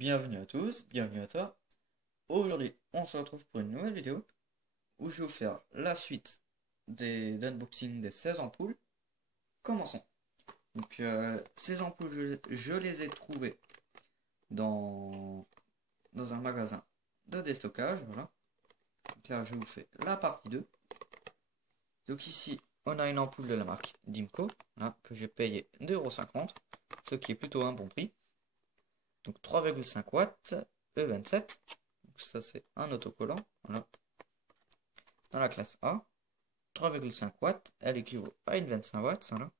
Bienvenue à tous, bienvenue à toi. Aujourd'hui, on se retrouve pour une nouvelle vidéo où je vais vous faire la suite d'unboxing des 16 ampoules. Commençons. Donc, ces ampoules, je les ai trouvées dans, dans un magasin de déstockage. Voilà. Donc là, je vous fais la partie 2. Donc ici, on a une ampoule de la marque Dimco, là, que j'ai payé 2,50 €, ce qui est plutôt un bon prix. Donc 3,5 watts, E27. Donc ça c'est un autocollant. Voilà. Dans la classe A, 3,5 watts, elle équivaut à une 25 watts. Voilà.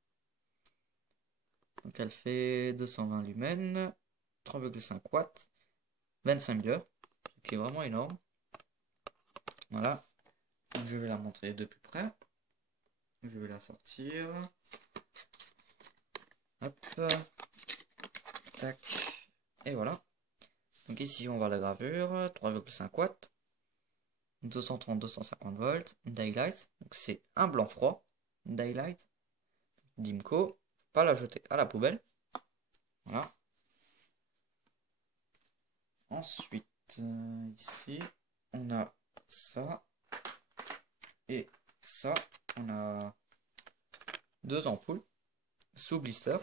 Donc elle fait 220 lumens, 3,5 watts, 25 000 heures, ce qui est vraiment énorme. Voilà. Donc je vais la montrer de plus près. Je vais la sortir. Hop. Tac. Et voilà. Donc ici on voit la gravure, 3,5 watts, 230-250 volts, Daylight. Donc c'est un blanc froid. Daylight. Dimco. Pas la jeter à la poubelle. Voilà. Ensuite, ici, on a ça. Et ça, on a deux ampoules sous blister.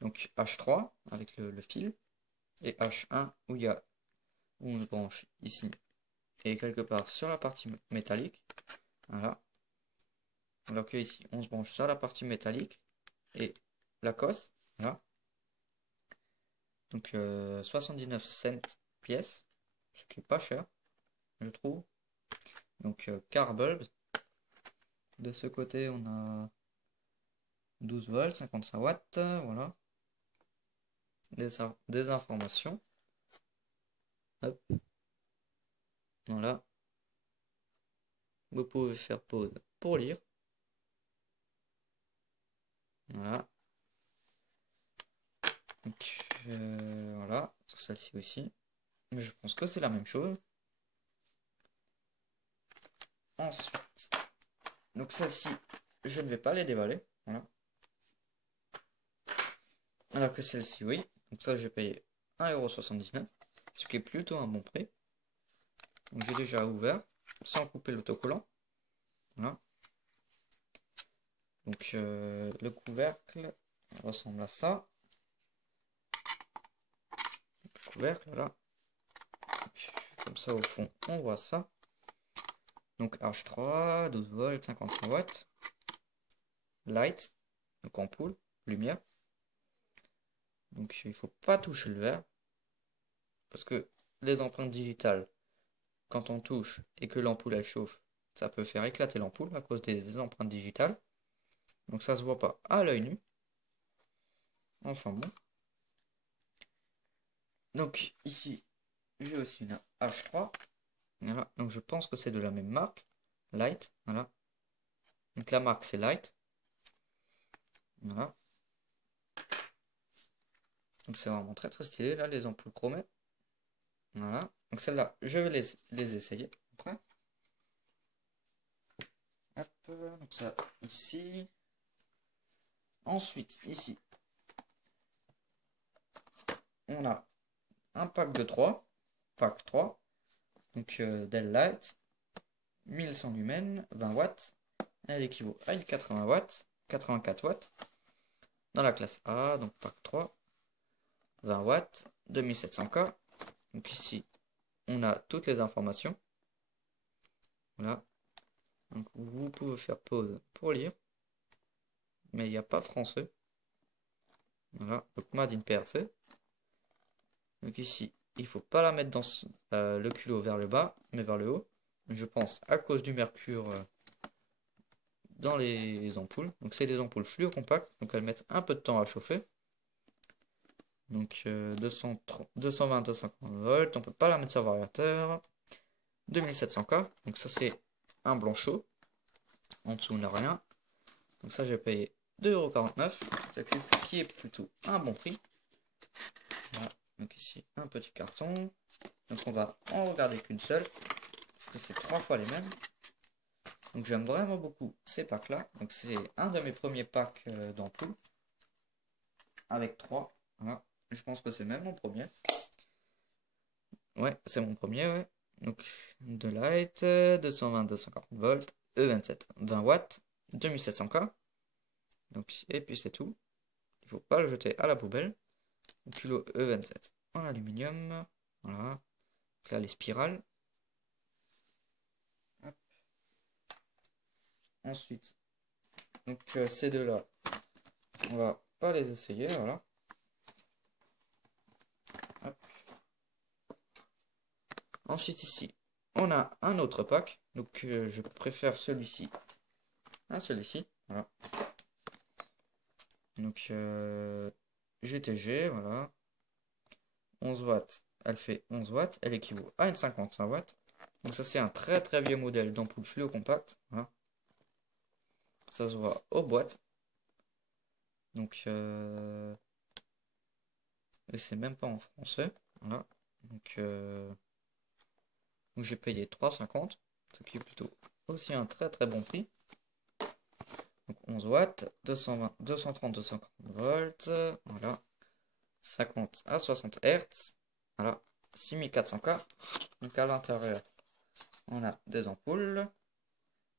Donc H3 avec le fil. Et H1 où il y a une branche ici. Et quelque part sur la partie métallique. Voilà. Alors que ici, on se branche sur la partie métallique. Et la cosse. Voilà. Donc 79 cents pièce. Ce qui est pas cher, je trouve. Donc car bulb. De ce côté, on a 12 volts, 55 watts, voilà. Des informations. Hop. Voilà. Vous pouvez faire pause pour lire. Voilà. Donc, voilà. Sur celle-ci aussi. Mais je pense que c'est la même chose. Ensuite. Donc celle-ci, je ne vais pas les déballer. Voilà. Alors que celle-ci, oui. Donc ça, j'ai payé 1,79 €. Ce qui est plutôt un bon prix. Donc j'ai déjà ouvert. Sans couper l'autocollant. Voilà. Donc le couvercle ressemble à ça. Le couvercle là. Donc, comme ça au fond on voit ça. Donc H3, 12 volts, 55 watts. Light, donc ampoule, lumière. Donc il faut pas toucher le verre. Parce que les empreintes digitales, quand on touche et que l'ampoule elle chauffe, ça peut faire éclater l'ampoule à cause des empreintes digitales. Donc ça se voit pas à l'œil nu. Enfin bon. Donc ici, j'ai aussi une H3. Voilà. Donc je pense que c'est de la même marque. Light. Voilà. Donc la marque c'est Light. Voilà. Donc c'est vraiment très très stylé là les ampoules chromées. Voilà. Donc celle-là, je vais les essayer après. Hop. Donc ça ici. Ensuite, ici, on a un pack de 3. Pack 3. Donc Dell Light. 1100 lumens, 20 watts. Elle équivaut à une 80 watts. 84 watts. Dans la classe A, donc pack 3. 20 watts. 2700K. Donc ici, on a toutes les informations. Voilà. Donc vous pouvez faire pause pour lire. Mais il n'y a pas français. Voilà. Donc Made in PRC. Donc ici, il faut pas la mettre dans le culot vers le bas, mais vers le haut. Je pense à cause du mercure dans les ampoules. Donc c'est des ampoules fluo-compactes. Donc elles mettent un peu de temps à chauffer. Donc 220-250 volts. On peut pas la mettre sur variateur. 2700K. Donc ça c'est un blanc chaud. En dessous on n'a rien. Donc ça j'ai payé 2,49 €. Qui est plutôt un bon prix. Voilà. Donc ici un petit carton. Donc on va en regarder qu'une seule. Parce que c'est 3 fois les mêmes. Donc j'aime vraiment beaucoup ces packs là. Donc c'est un de mes premiers packs d'ampoules. Avec 3. Voilà. Je pense que c'est même mon premier. Ouais, c'est mon premier, ouais. Donc, de light, 220, 240 volts, E27, 20 watts, 2700K. Donc, et puis c'est tout. Il faut pas le jeter à la poubelle. Le kilo E27 en aluminium. Voilà. Donc là, les spirales. Hop. Ensuite, donc ces deux-là, on va pas les essayer, voilà. Hop. Ensuite ici, on a un autre pack. Donc je préfère celui-ci à celui-ci. Voilà. Donc GTG, voilà. 11 watts, elle fait 11 watts. Elle équivaut à une 55 watts. Donc ça c'est un très très vieux modèle d'ampoule fluo compact. Voilà. Ça se voit aux boîtes. Donc et c'est même pas en français. Voilà. Donc j'ai payé 3,50, ce qui est plutôt aussi un très très bon prix. Donc 11 watts, 220, 230, 240 volts, voilà. 50 à 60 Hz, voilà. 6400K. Donc à l'intérieur, on a des ampoules.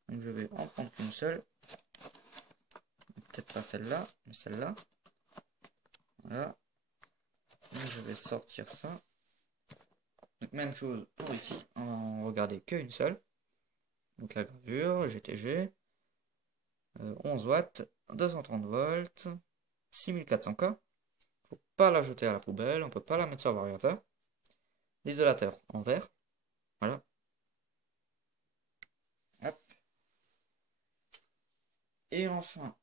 Donc je vais en prendre une seule. Peut-être pas celle-là, mais celle-là. Voilà. Donc je vais sortir ça. Donc même chose pour ici, on va en regarder qu'une seule. Donc la gravure, GTG, 11 watts, 230 volts, 6400K. Faut pas la jeter à la poubelle, on peut pas la mettre sur le variateur. L'isolateur en verre, voilà. Hop. Et enfin,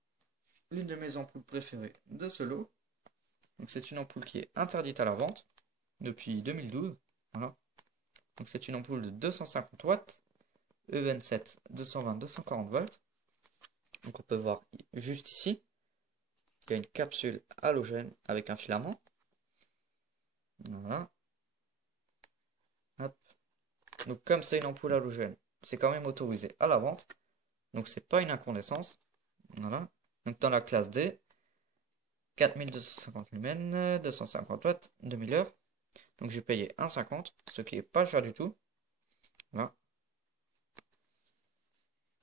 l'une de mes ampoules préférées de ce lot. Donc c'est une ampoule qui est interdite à la vente depuis 2012. Voilà. Donc c'est une ampoule de 250 watts, E27, 220, 240 volts. Donc on peut voir juste ici, il y a une capsule halogène avec un filament. Voilà. Hop. Donc comme c'est une ampoule halogène, c'est quand même autorisé à la vente. Donc c'est pas une incandescence. Voilà. Donc dans la classe D, 4250 lumens, 250 watts, 2000 heures. Donc j'ai payé 1,50, ce qui est pas cher du tout. Voilà.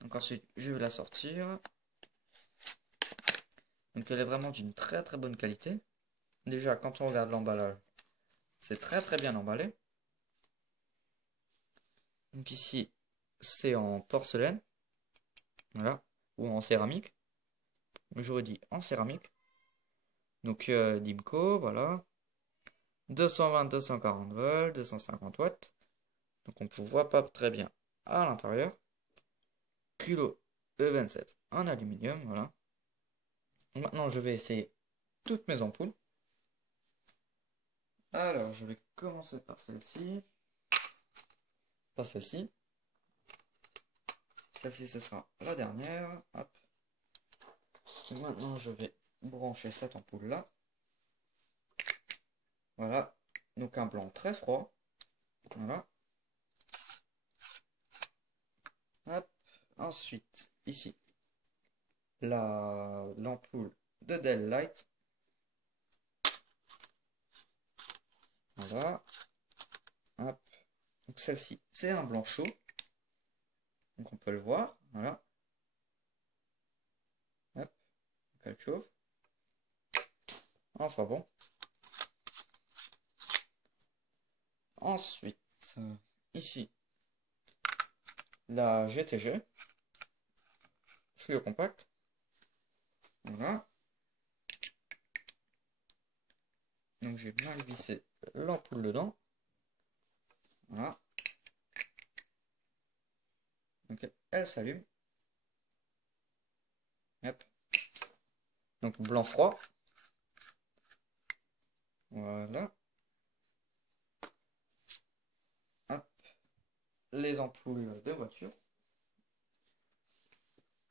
Donc ensuite, je vais la sortir. Donc elle est vraiment d'une très très bonne qualité. Déjà, quand on regarde l'emballage, c'est très très bien emballé. Donc ici, c'est en porcelaine. Voilà. Ou en céramique. J'aurais dit en céramique. Donc Dimco, voilà. 220, 240 volts, 250 watts. Donc on ne voit pas très bien à l'intérieur. Culot E27 en aluminium, voilà. Maintenant je vais essayer toutes mes ampoules. Alors je vais commencer par celle-ci. Pas celle-ci. Celle-ci ce sera la dernière. Hop. Et maintenant je vais brancher cette ampoule là. Voilà. Donc un blanc très froid. Voilà. Hop. Ensuite, ici, l'ampoule de Dell Light. Voilà. Hop. Donc celle-ci, c'est un blanc chaud. Donc on peut le voir. Voilà. Hop. Donc elle chauffe. Enfin bon. Ensuite, ici, la GTG. Fluo compact. Voilà. Donc j'ai mal vissé l'ampoule dedans. Voilà. Donc elle s'allume. Hop. Donc blanc froid. Voilà. Hop. Les ampoules de voiture.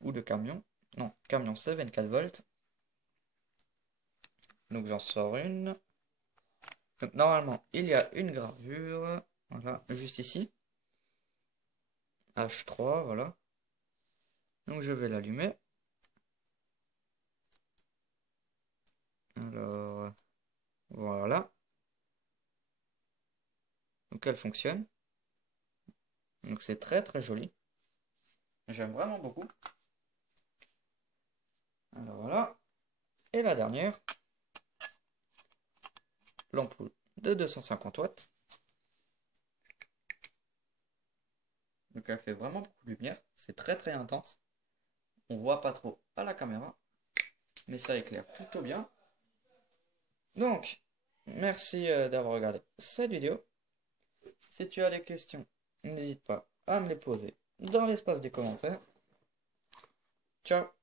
Ou de camion. Non, camion c'est 24 volts. Donc j'en sors une. Donc normalement, il y a une gravure. Voilà, juste ici. H3, voilà. Donc je vais l'allumer. Alors, voilà. Donc Donc elle fonctionne. Donc c'est très très joli. J'aime vraiment beaucoup. Alors voilà. Et la dernière, l'ampoule de 250 watts. Donc elle fait vraiment beaucoup de lumière. C'est très très intense. On voit pas trop à la caméra, mais ça éclaire plutôt bien. Donc, merci d'avoir regardé cette vidéo. Si tu as des questions, n'hésite pas à me les poser dans l'espace des commentaires. Ciao!